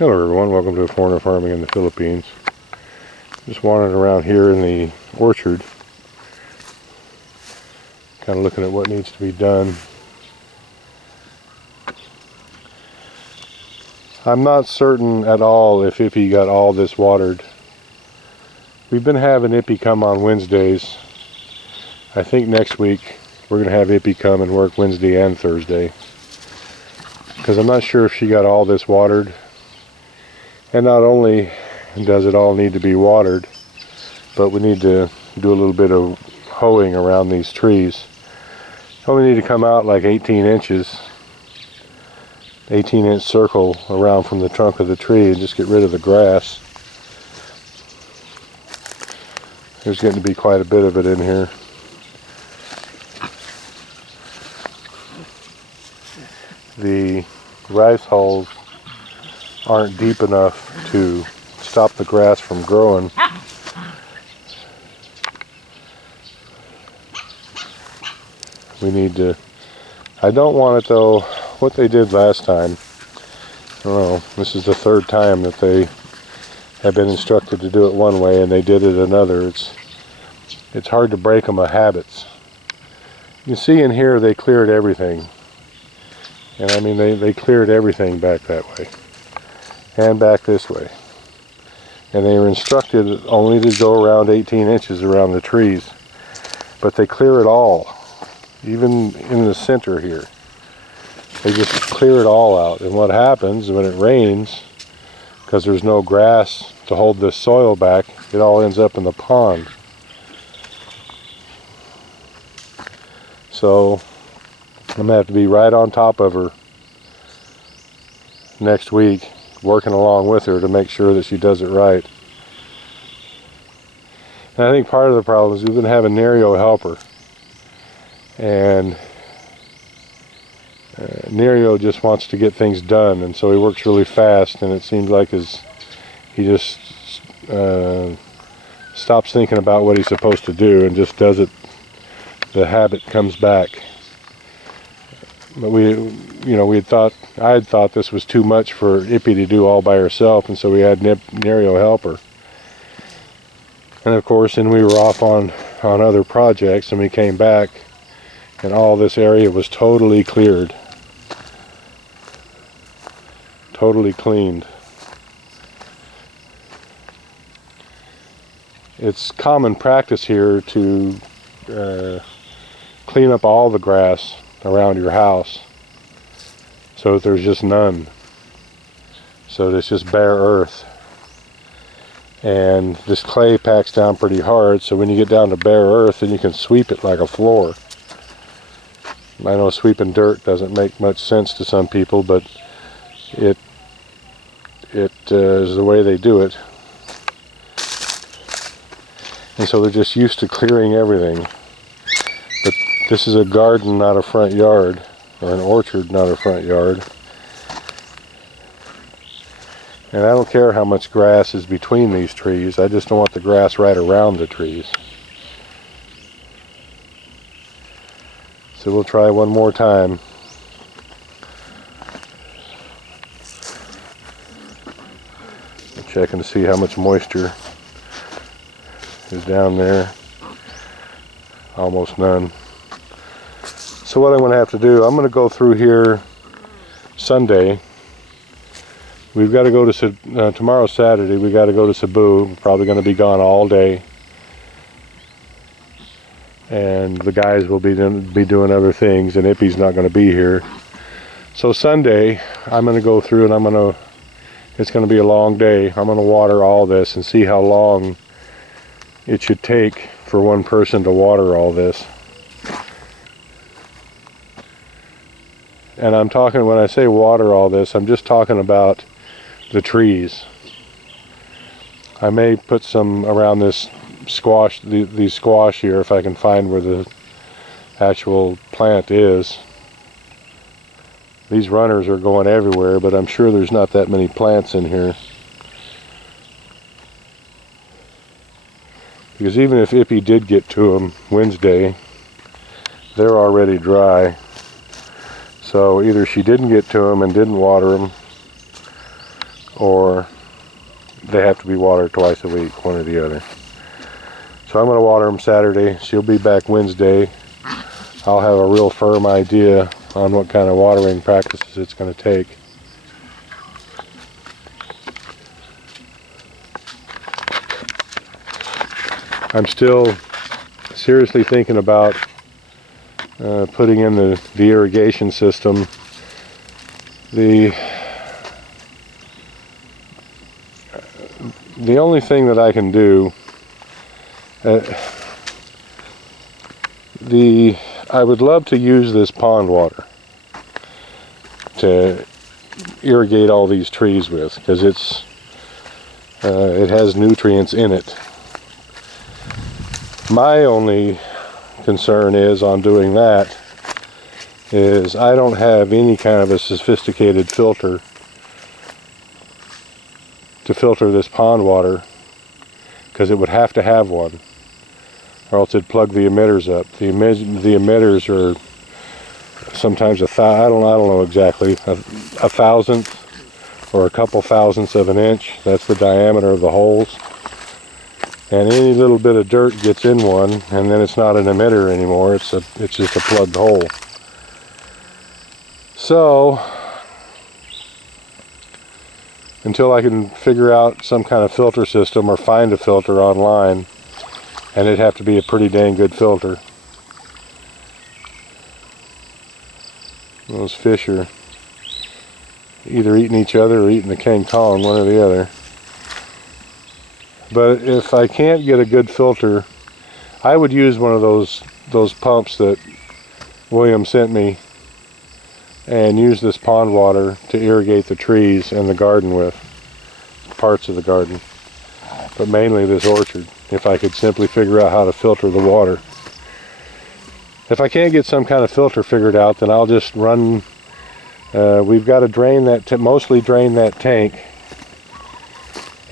Hello everyone, welcome to Foreigner Farming in the Philippines. Just wandering around here in the orchard, kind of looking at what needs to be done. I'm not certain at all if Ippy got all this watered. We've been having Ippy come on Wednesdays. I think next week we're going to have Ippy come and work Wednesday and Thursday, because I'm not sure if she got all this watered. And not only does it all need to be watered, but we need to do a little bit of hoeing around these trees. We need to come out like 18 inches, 18-inch circle around from the trunk of the tree and just get rid of the grass. There's getting to be quite a bit of it in here. The rice hulls aren't deep enough to stop the grass from growing. We need to, I don't want it though, what they did last time, I don't know, this is the third time that they have been instructed to do it one way and they did it another. It's hard to break them of habits. You can see in here they cleared everything. And I mean they cleared everything back that way. And back this way. And they were instructed only to go around 18 inches around the trees. But they clear it all. Even in the center here. They just clear it all out. And what happens when it rains, because there's no grass to hold this soil back, it all ends up in the pond. So I'm going to have to be right on top of her next week, working along with her to make sure that she does it right. And I think part of the problem is we've been having Nerio help her. And Nerio just wants to get things done, and so he works really fast, and it seems like he just stops thinking about what he's supposed to do and just does it. The habit comes back. But I had thought this was too much for Ippy to do all by herself, and so we had Nerio help her. And of course, then we were off on other projects, and we came back, and all this area was totally cleared. Totally cleaned. It's common practice here to clean up all the grass around your house so that there's just none. So there's just bare earth. And this clay packs down pretty hard, so when you get down to bare earth, then you can sweep it like a floor. I know sweeping dirt doesn't make much sense to some people, but it is the way they do it. And so they're just used to clearing everything. But this is a garden, not a front yard, or an orchard, not a front yard. And I don't care how much grass is between these trees, I just don't want the grass right around the trees. So we'll try one more time. I'm checking to see how much moisture is down there. Almost none. So what I'm going to have to do, I'm going to go through here Sunday. We've got to go to, tomorrow's Saturday, we got to go to Cebu. We're probably going to be gone all day. And the guys will be doing other things, and Ippy's not going to be here. So Sunday, I'm going to go through and it's going to be a long day. I'm going to water all this and see how long it should take for one person to water all this. And I'm talking, when I say water all this, I'm just talking about the trees. I may put some around this squash, these squash here, if I can find where the actual plant is. These runners are going everywhere, but I'm sure there's not that many plants in here. Because even if Ippy did get to them Wednesday, they're already dry. So either she didn't get to them and didn't water them, or they have to be watered twice a week, one or the other. So I'm going to water them Saturday. She'll be back Wednesday. I'll have a real firm idea on what kind of watering practices it's going to take. I'm still seriously thinking about putting in the irrigation system. The only thing that I can do, I would love to use this pond water to irrigate all these trees with, because it has nutrients in it. My only concern is on doing that is I don't have any kind of a sophisticated filter to filter this pond water, because it would have to have one, or else it'd plug the emitters up. The emitters are sometimes I don't know exactly, a thousandth or a couple thousandths of an inch. That's the diameter of the holes. And any little bit of dirt gets in one, and then it's not an emitter anymore. It's just a plugged hole. So until I can figure out some kind of filter system or find a filter online, and it'd have to be a pretty dang good filter. Those fish are either eating each other or eating the King Kong, one or the other. But if I can't get a good filter, I would use one of those pumps that William sent me and use this pond water to irrigate the trees and the garden with, parts of the garden, but mainly this orchard, if I could simply figure out how to filter the water. If I can't get some kind of filter figured out, then I'll just run, we've got to drain that, mostly drain that tank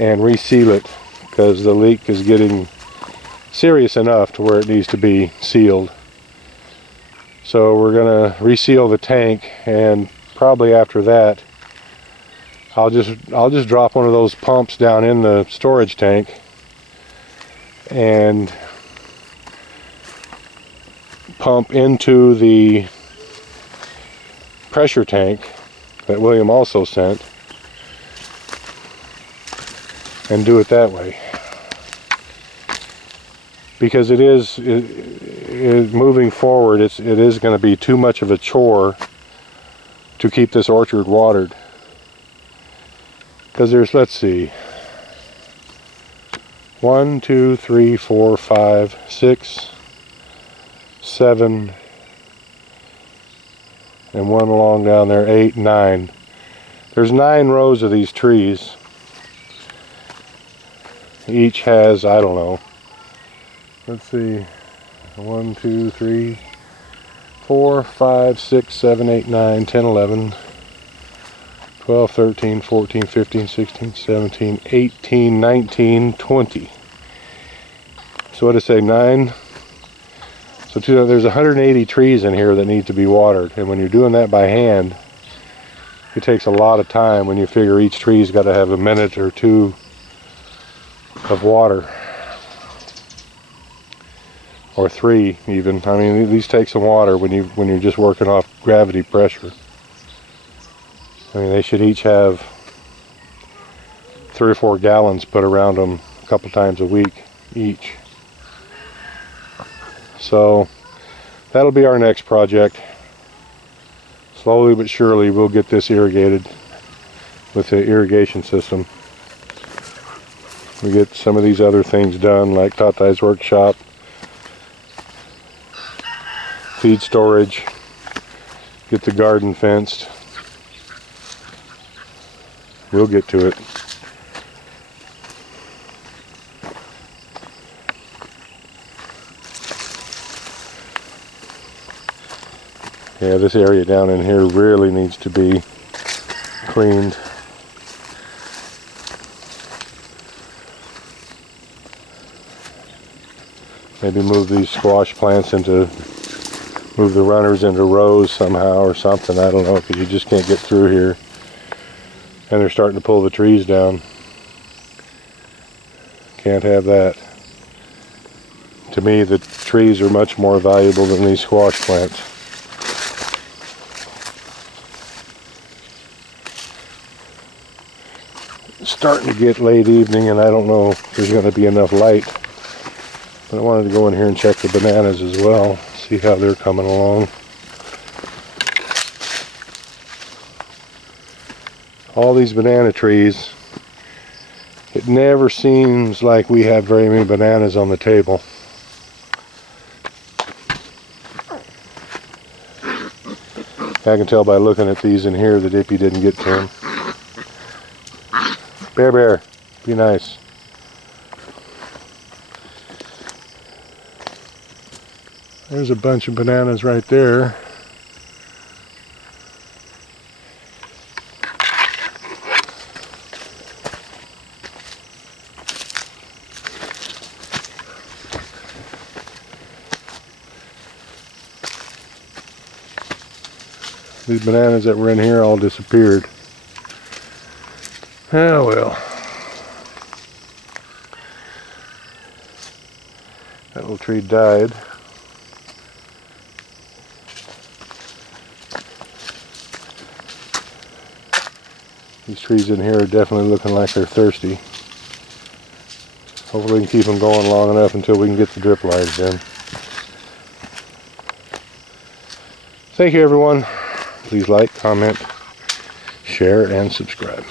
and reseal it, because the leak is getting serious enough to where it needs to be sealed. So we're going to reseal the tank, and probably after that I'll just drop one of those pumps down in the storage tank and pump into the pressure tank that William also sent, and do it that way. Because it is moving forward, it is going to be too much of a chore to keep this orchard watered. Because there's, let's see, 1, 2, 3, 4, 5, 6, 7, and one along down there, 8, 9. There's 9 rows of these trees. Each has, I don't know, let's see, 1, 2, 3, 4, 5, 6, 7, 8, 9, 10, 11, 12, 13, 14, 15, 16, 17, 18, 19, 20. So what did I say, 9? So there's 180 trees in here that need to be watered, and when you're doing that by hand, it takes a lot of time when you figure each tree's got to have a minute or 2 of water. Or 3 even. I mean, these take some water when you're just working off gravity pressure. I mean, they should each have 3 or 4 gallons put around them a couple times a week each. So that'll be our next project. Slowly but surely we'll get this irrigated with the irrigation system. We get some of these other things done, like Tatai's workshop, feed storage, get the garden fenced. We'll get to it. Yeah, this area down in here really needs to be cleaned. Maybe move these squash plants move the runners into rows somehow or something. I don't know, because you just can't get through here. And they're starting to pull the trees down. Can't have that. To me, the trees are much more valuable than these squash plants. It's starting to get late evening, and I don't know if there's going to be enough light. But I wanted to go in here and check the bananas as well, see how they're coming along. All these banana trees, it never seems like we have very many bananas on the table. I can tell by looking at these in here that Ippy didn't get to them. Bear Bear, be nice. There's a bunch of bananas right there. These bananas that were in here all disappeared. Oh well. That little tree died. These trees in here are definitely looking like they're thirsty. Hopefully we can keep them going long enough until we can get the drip lines in. Thank you everyone. Please like, comment, share, and subscribe.